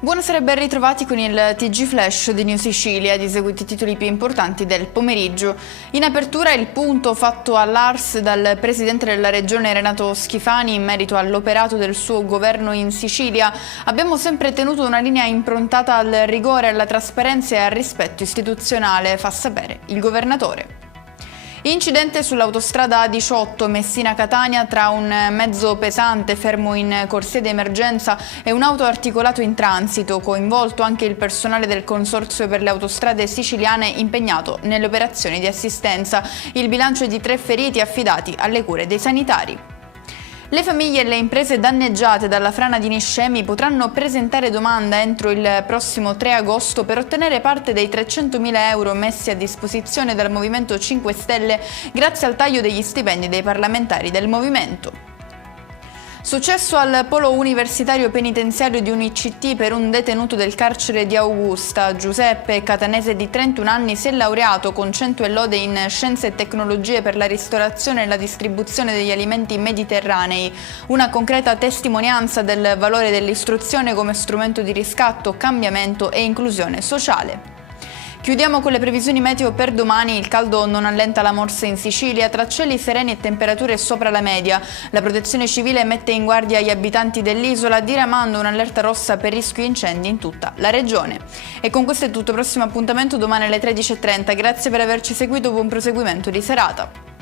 Buonasera e ben ritrovati con il TG Flash di New Sicilia ed eseguiti i titoli più importanti del pomeriggio. In apertura il punto fatto all'Ars dal Presidente della Regione Renato Schifani in merito all'operato del suo governo in Sicilia. Abbiamo sempre tenuto una linea improntata al rigore, alla trasparenza e al rispetto istituzionale, fa sapere il governatore. Incidente sull'autostrada A18 Messina-Catania tra un mezzo pesante fermo in corsia di emergenza e un auto articolato in transito, coinvolto anche il personale del Consorzio per le autostrade siciliane impegnato nelle operazioni di assistenza. Il bilancio è di 3 feriti affidati alle cure dei sanitari. Le famiglie e le imprese danneggiate dalla frana di Niscemi potranno presentare domanda entro il prossimo 3 agosto per ottenere parte dei 300.000 euro messi a disposizione dal Movimento 5 Stelle grazie al taglio degli stipendi dei parlamentari del movimento. Successo al polo universitario penitenziario di UniCT per un detenuto del carcere di Augusta. Giuseppe, catanese di 31 anni, si è laureato con 100 e lode in Scienze e Tecnologie per la ristorazione e la distribuzione degli alimenti mediterranei. Una concreta testimonianza del valore dell'istruzione come strumento di riscatto, cambiamento e inclusione sociale. Chiudiamo con le previsioni meteo per domani. Il caldo non allenta la morsa in Sicilia, tra cieli sereni e temperature sopra la media. La Protezione Civile mette in guardia gli abitanti dell'isola, diramando un'allerta rossa per rischio incendi in tutta la regione. E con questo è tutto, prossimo appuntamento domani alle 13:30. Grazie per averci seguito, buon proseguimento di serata.